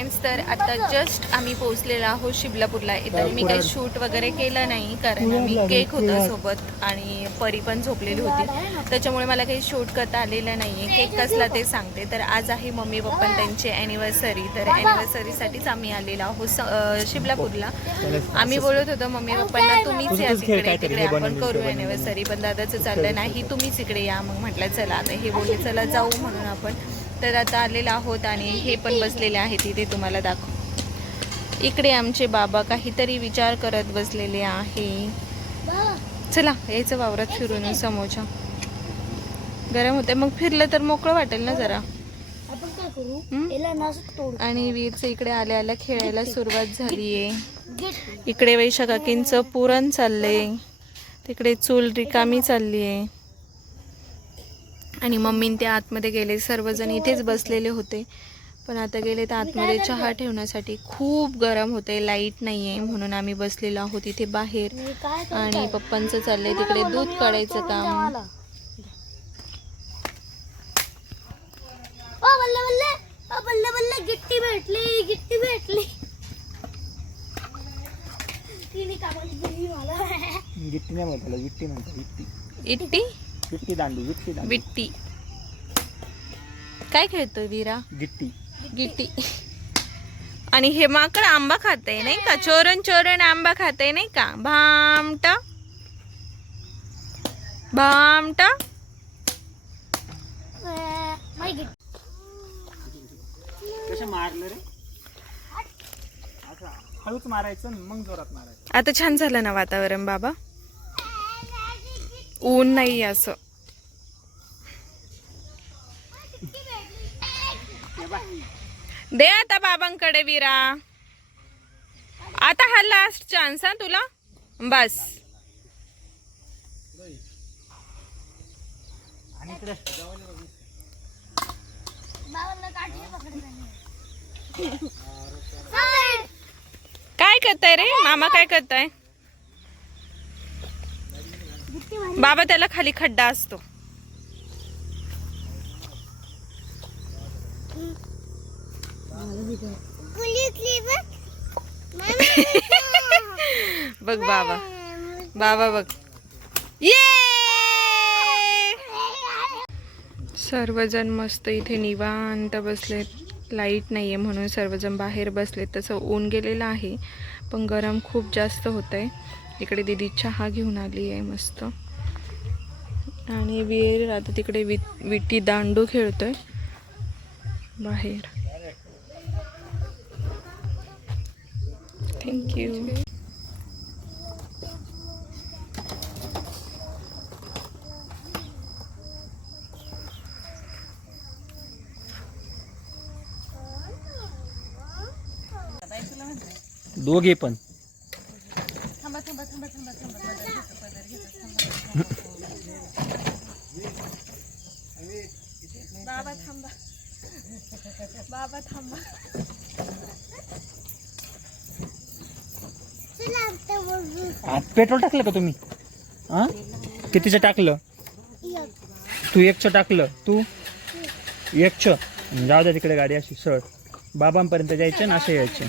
Friends, तर आता just आम्ही पोहोचलेलो आहोत शिबलापूरला. इथं मी काही शूट वगैरे केलं नाही कारण आम्ही केक होता सोबत आणि परी पण झोपलेली होती, त्याच्यामुळे मला काही शूट करता आलेलं नाही आहे. केक कसला ते सांगते. तर आज आहे मम्मी पप्पा त्यांची ॲनिव्हर्सरी, तर ॲनिव्हर्सरीसाठीच आम्ही आलेलो आहोत शिबलापूरला. आम्ही बोलत होतो मम्मी पप्पांना तुम्हीच या तिकडे आपण करू ॲनिव्हर्सरी, पण दादाचं चाललं नाही तुम्हीच इकडे या. मग म्हटलं चला, आता हे बोलले चला जाऊ म्हणून आपण. तर आता आलेलो आहोत आणि हे पण बसलेले आहेत इथे, तुम्हाला दाखव. इकडे आमचे बाबा काहीतरी विचार करत बसलेले आहे. चला यायचं वावरात फिरून. समोरच्या गरम होते, मग फिरलं तर मोकळं वाटेल ना जरा. आणि वीरचं इकडे आल्या आल्या खेळायला सुरुवात झाली आहे. इकडे वैशा काकींचं पुरण चाललंय, तिकडे चूल रिकामी चालली आहे आणि मम्मीन ते आतमध्ये गेले. सर्वजण इथेच बसलेले होते, पण आता गेले तर आतमध्ये चहा ठेवण्यासाठी. खूप गरम होते, लाईट नाही आहे, म्हणून आम्ही बसलेलो आहोत इथे बाहेर. आणि पप्पांचं चाललंय तिकडे दूध काढायचं काम. गिट्टी भेटली, गिट्टी भेटली. गिट्टी नाही म्हणतो, विट्टी म्हणतो. विट्टी इट्टी विट्टी दांडू, विट्टी दांडू. विट्टी काय खेळतोय वीरा? गिट्टी गिट्टी. आणि हे माकड आंबा खाते नाही का, चोरण चोरण आंबा खाते नाही का. भामट भामट. कसं मारलं रे? हळूच मारायचं मग जोरात मारायचं. आता छान झालं ना वातावरण बाबा, ऊन नाही असं. दे आता बाबांकडे वीरा, आता हा लास्ट चान्स हा तुला, बस. काय करताय रे मामा, काय करताय बाबा? त्याला खाली खड्डा असतो. बघ बाबा, बाबा बघ. ये सर्वजण मस्त इथे निवांत बसलेत. लाईट नाहीये म्हणून सर्वजण बाहेर बसलेत. तसं ऊन गेलेलं आहे पण गरम खूप जास्त होत आहे. इकडे दीदी चहा घेऊन आली आहे मस्त. आणि वीर आता तिकडे विटी दांडू खेळतोय बाहेर. थँक्यू. दोघे पण. बाबा थांबा, बाबा थांबा. पेट्रोल टाकलं का तुम्ही? हा, कितीचं टाकलं? तू 1चं टाकलं. तू 1चं. जाऊ द्या तिकडे गाडी अशी सर बाबांपर्यंत जायचं ना, असं यायचं.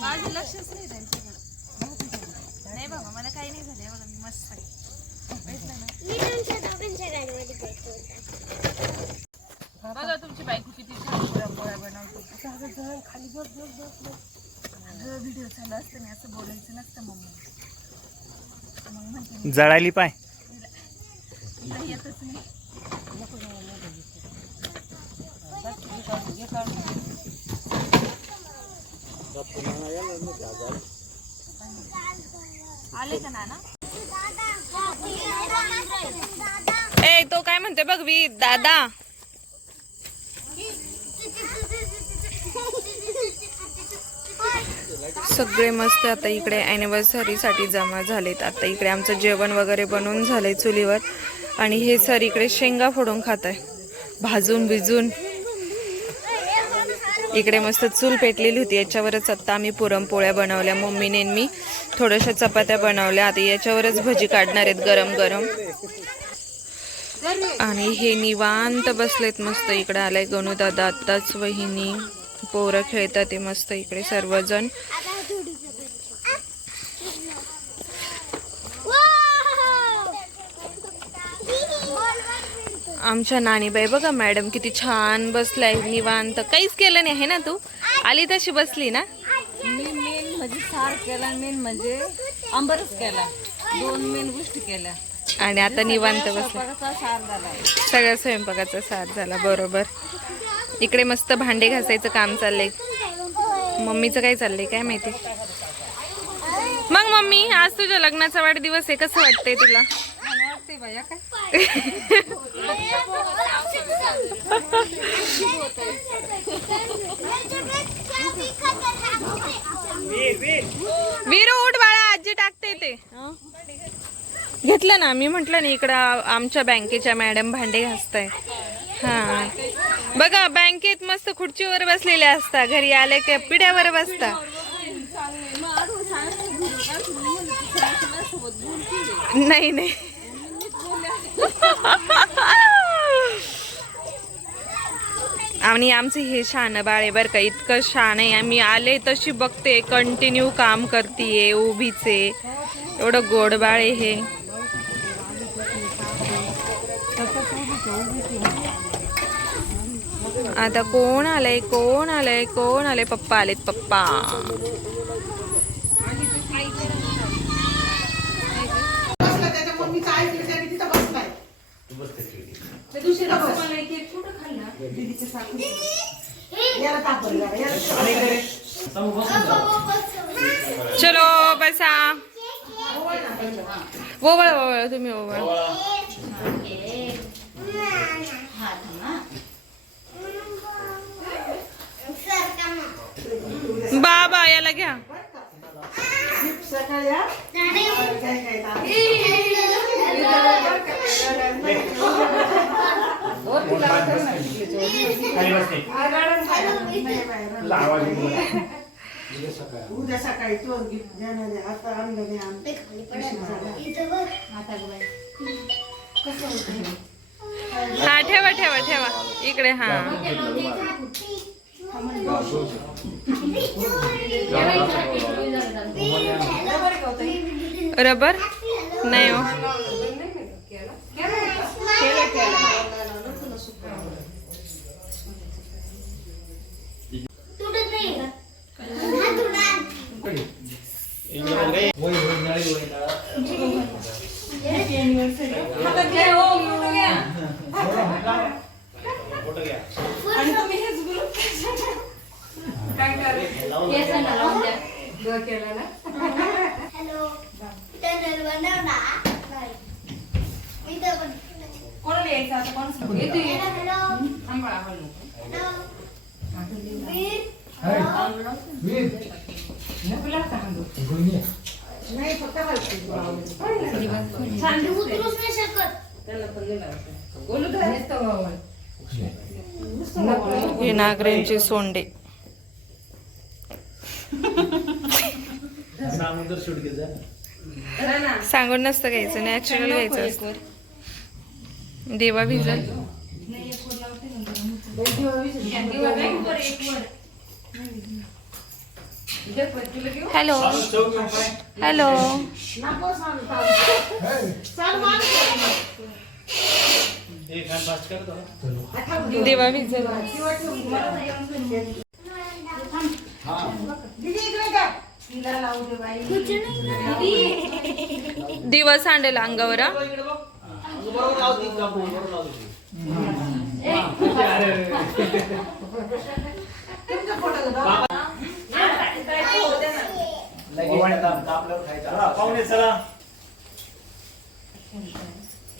माझं लक्षच नाही त्यांच्याकडे. नाही बाबा, मला काही नाही झालं बघा, मी मस्त आहे. बघा तुमची बायको किती छान पोळ्या बनवतो. खाली व्हिडिओ चालू असते ना, असं बोलायचं नसतं मम्मी. मग म्हणते जळाली पाय. येतच नाही. आले का नाना? ए तो काय म्हणते बघ वी दादा. सगळे मस्त आता इकडे ॲनिव्हर्सरीसाठी जमा झालेत. आता इकडे आमचं जेवण वगैरे बनवून झालंय चुलीवर आणि हे सर इकडे शेंगा फोडून खात आहे भाजून भिजून. इकडे मस्त चूल पेटलेली होती, याच्यावरच आता आम्ही पुरणपोळ्या बनवल्या. मम्मीने मी थोड्याशा चपात्या बनवल्या. आता याच्यावरच भजी काढणार आहेत गरम गरम. आणि हे निवांत बसलेत मस्त. इकडे आलाय गणू दादा आत्ताच, वहिनी, पोरं खेळतात ते मस्त इकडे सर्वजण. आमच्या नानीबाई बघा मॅडम किती छान बसलाय निवांत, काहीच केलं नाही आहे ना. तू आली तशी बसली ना. मी मेन म्हणजे सार केला, मेन म्हणजे आंबरच केला, 2 मेन गोष्टी केल्या आणि आता निवांत बसला. स्वयंपाकाचा सार झाला, सगळ्या स्वयंपाकाचा साथ झाला बरोबर. इकडे मस्त भांडे घासायचं काम चाललंय. मम्मीचं काय चाललंय काय माहिती. मग मम्मी आज तुझ्या लग्नाचा वाढदिवस आहे, कसं वाटतंय तुला? वाटते बाया काय वीरू उठ बाळा, आजी टाकते ते. घेतलं ना मी, म्हटलं ना इकडं आमच्या बँकेच्या मॅडम भांडे घासताय. हा बघा बँकेत मस्त खुर्चीवर बसलेल्या असता, घरी आले की पिढ्यावर बसता. नाही नाही आणि आमचे हे शान बाळ आहे बरं का, इतकं शान आहे. आम्ही आले तशी बघते, कंटिन्यू काम करतीये, उभीचे, एवढं गोड बाळ आहे हे. आता कोण आलंय कोण आलंय कोण आलंय? पप्पा आलेत पप्पा. चलो बसा. ओवळ ओवळ तुम्ही ओवळ. बाबा याला घ्या. उद्या सकाळी तो आता आणलं हा ठेवा ठेवा ठेवा इकडे. हा रबर नाही हो. हे नागरांचे सोंडे. सांगून नसतं घ्यायचं, नॅचरल घ्यायचं असतं. देवा भिजल. Hello hello. देवा भिजल. दिवा सांडेल अंगावर.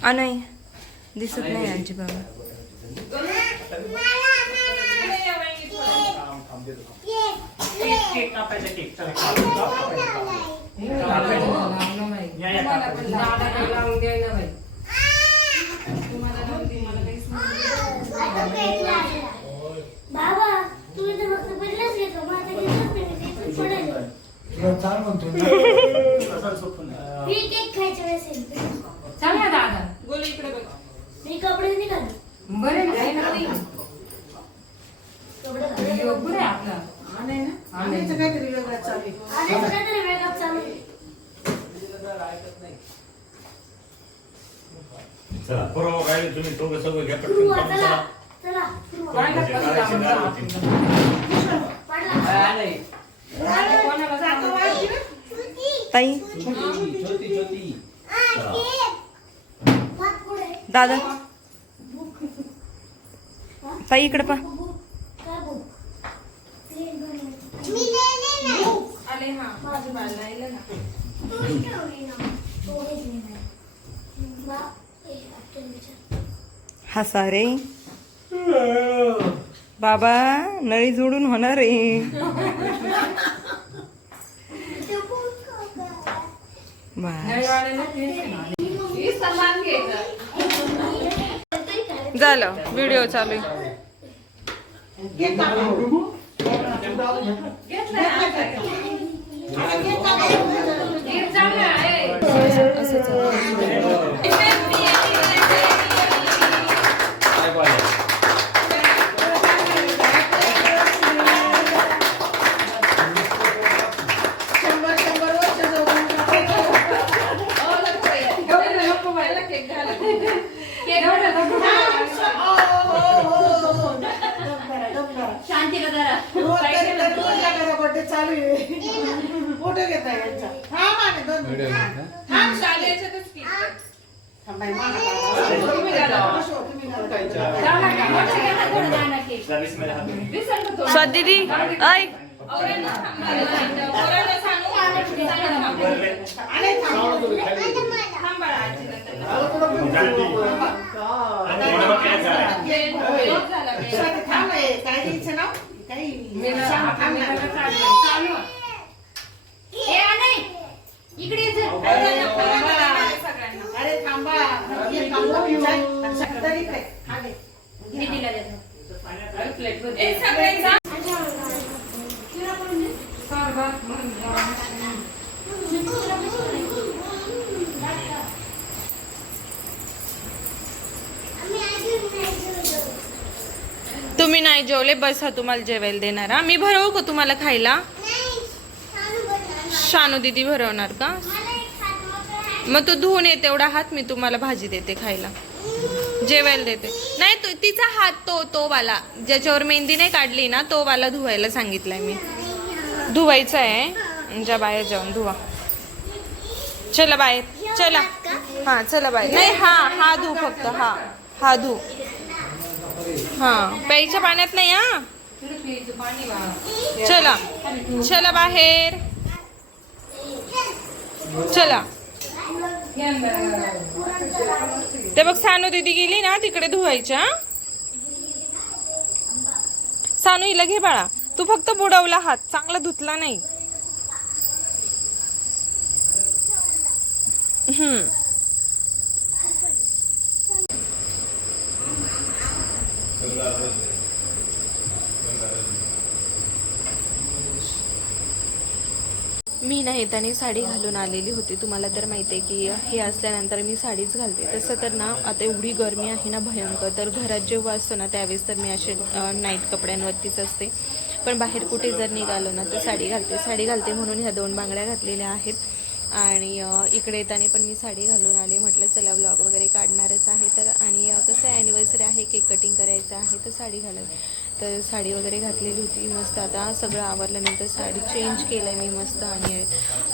नाही दिसत नाही आजी बाबा. केक कापायचा केक चला कापायचा. या, या, कापायचा. बाबा तुम्ही तर फक्त पहिलाच घेतो मग आता घेतोच नाही ते पडेल. तुला चाल म्हणतो ना. मी केक खायच्या वेळेस येईल. मी कपडे नाही घालत. कपडे घालत. आणायचं काहीतरी वेगळं चालू आहे. आणायचं काहीतरी वेगळं चालू आहे. चला बरोबर राहिले तुम्ही दोघं सगळं घ्या पटकन सुरुवात, करून चला चला. चला सुरुवात. म्हणजे करायची गाडी होती. पडला. ताई भात पुढे. दादा ताई इकडे पा काय बोल? मी नाही ना. आले हा माझं बाळ राहिलं ना. हसा रे बाबा नळी जोडून होणार रे. झालं व्हिडिओ चालू आहे. शांती का जरा बर्थडे चालू आहे. फोटो घेता यांचा. हा माने दोन मिनिटं. थांबाय, माना काढा. तुम्ही घाला. तुम्ही घाला. स्वादिदी ऐक इकडे ये. अरे थांबा. दीदीला देतो. तुम्ही नाही जेवले बस हा तुम्हाला जेवायला देणार हा. मी भरवू का तुम्हाला खायला? शानू दीदी भरवणार का? मग तू धुवून ये तेवढा हात मी तुम्हाला भाजी देते खायला जेवायला देते. नाही तो तिचा हात तो वाला ज्याच्यावर मेहंदी नाही काढली ना तो वाला धुवायला सांगितलाय मी. धुवायचा आहे जा बाहेर जाऊन धुवा. चला बाहेर चला. हा चला बाहेर. नाही हा धु फक्त हा धु. हा प्यायच्या पाण्यात नाही हा. चला चला बाहेर चला. ते बघ सानू दीदी गेली ना तिकडे धुवायच्या. सानू हिला घे बाळा. तू फक्त बुडवला हात चांगला धुतला नाही. मी ना येताना साडी घालून आलेली होती. तुम्हाला तर माहिती आहे की हे असल्यानंतर मी साडीच घालते. तसं तर ना आता एवढी गरमी आहे ना भयंकर. तर घरात जेव्हा असतो ना त्यावेळेस तर मी असे नाईट कपड्यांवरतीच असते. पण बाहेर कुठे जर निघालो ना तर साडी घालते म्हणून ह्या 2 बांगड्या घातलेल्या आहेत. आणि इकडे येताना पण मी साडी घालून आले. म्हटलं चला व्लॉग वगैरे काढणारच आहे तर. आणि कसं ॲनिव्हर्सरी आहे केक कटिंग करायचं आहे तर साडी घालावी. तर साडी वगैरे घातलेली होती मस्त. आता सगळं आवरल्यानंतर साडी चेंज केलं मी मस्त. आणि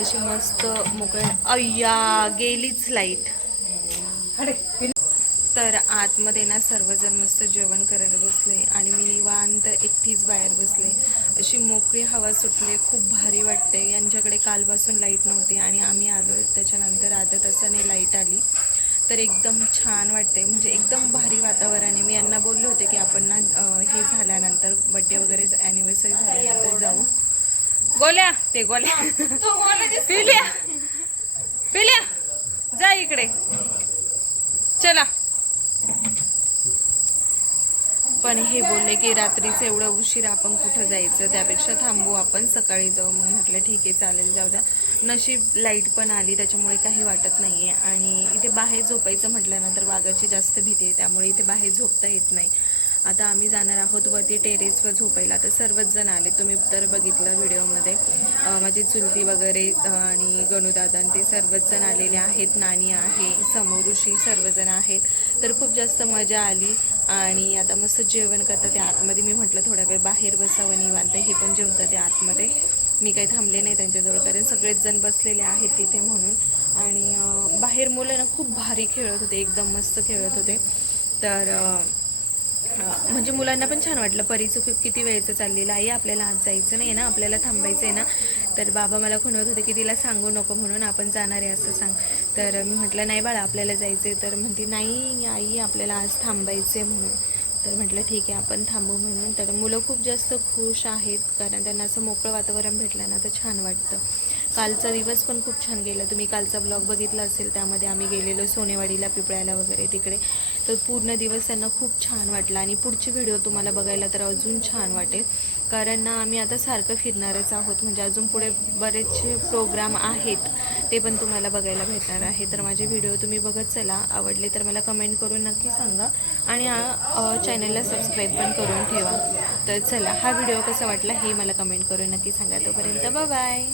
अशी मस्त मोकळे. अय्या गेलीच लाईट. तर आतमध्ये ना सर्वजण मस्त जेवण करायला बसले आणि मी निवांत एकटीच बाहेर बसले. अशी मोकळी हवा सुटली. खूप भारी वाटते. यांच्याकडे कालपासून लाईट नव्हती आणि आम्ही आलो त्याच्यानंतर अर्ध्या तासाने लाईट आली. तर एकदम छान वाटते. म्हणजे एकदम भारी वातावरण आहे. मी यांना बोलले होते की आपण ना हे झाल्यानंतर बड्डे वगैरे ॲनिव्हर्सरी झाल्यानंतर जाऊ. गोल्या ते गोल्या पिल्या पिल्या जा इकडे चला. पण हे बोलले की रात्रीचं एवढं उशीर आपण कुठं जायचं, त्यापेक्षा थांबू आपण, सकाळी जाऊ. मग म्हटलं ठीक आहे चालेल, जाऊ द्या. नशीब लाईट पण आली त्याच्यामुळे काही वाटत नाहीये. आणि इथे बाहेर झोपायचं म्हटलं ना तर वाघाची जास्त भीती आहे, त्यामुळे इथे बाहेर झोपता येत नाही. आता आम्ही जाणार आहोत वरती टेरेसवर झोपायला. तर सर्वच जण आले, तुम्ही तर बघितलं व्हिडिओमध्ये. माझी चुलती वगैरे आणि गणूदादा ते सर्वच जण आलेले आहेत. नानी आहे, समोर ऋषी सर्वजण आहेत. तर खूप जास्त मजा आली. आणि आता मस्त जेवण करतात ते आतमध्ये. मी म्हटलं थोडा वेळ बाहेर बसावं निवांत, हे पण जेवतात ते आतमध्ये. मी काही थांबले नाही त्यांच्याजवळ, कारण सगळेच जण बसलेले आहेत तिथे म्हणून. आणि बाहेर मुलं ना खूप भारी खेळत होते, एकदम मस्त खेळत होते. तर म्हणजे मुलांना पण छान वाटलं. परीचं किती वेळचं चाललेलं आहे, आपल्याला आज जायचं नाही ना, आपल्याला थांबायचं आहे ना. तर बाबा मला खुणवत होते की तिला सांगू नको म्हणून, आपण जाणार आहे असं सांग. तर मी म्हटलं नाही बाळा आपल्याला जायचं आहे. तर म्हणते नाही आई आपल्याला आज थांबायचं आहे म्हणून. तर म्हटलं ठीक आहे आपण थांबू म्हणून. तर मुलं खूप जास्त खुश आहेत, कारण त्यांना असं मोकळं वातावरण भेटलं ना तर छान वाटतं. कालचा दिवस पण खूप छान गेला. तुम्ही कालचा ब्लॉग बघितला असेल, त्यामध्ये आम्ही गेलेलो सोनेवाडीला, पिपळ्याला वगैरे तिकडे. तर पूर्ण दिवस त्यांना खूप छान वाटला. आणि पुढची व्हिडिओ तुम्हाला बघायला तर अजून छान वाटेल, कारण ना आम्ही आता सारखं फिरणारच आहोत. म्हणजे अजून पुढे बरेचसे प्रोग्राम आहेत, ते पण तुम्हाला बघायला भेटणार आहे. तर माझे व्हिडिओ तुम्ही बघत चला. आवडले तर मला कमेंट करून नक्की सांगा. आणि चॅनलला सबस्क्राईब पण करून ठेवा. तर चला, हा व्हिडिओ कसा वाटला हे मला कमेंट करून नक्की सांगा. तोपर्यंत बाय बाय.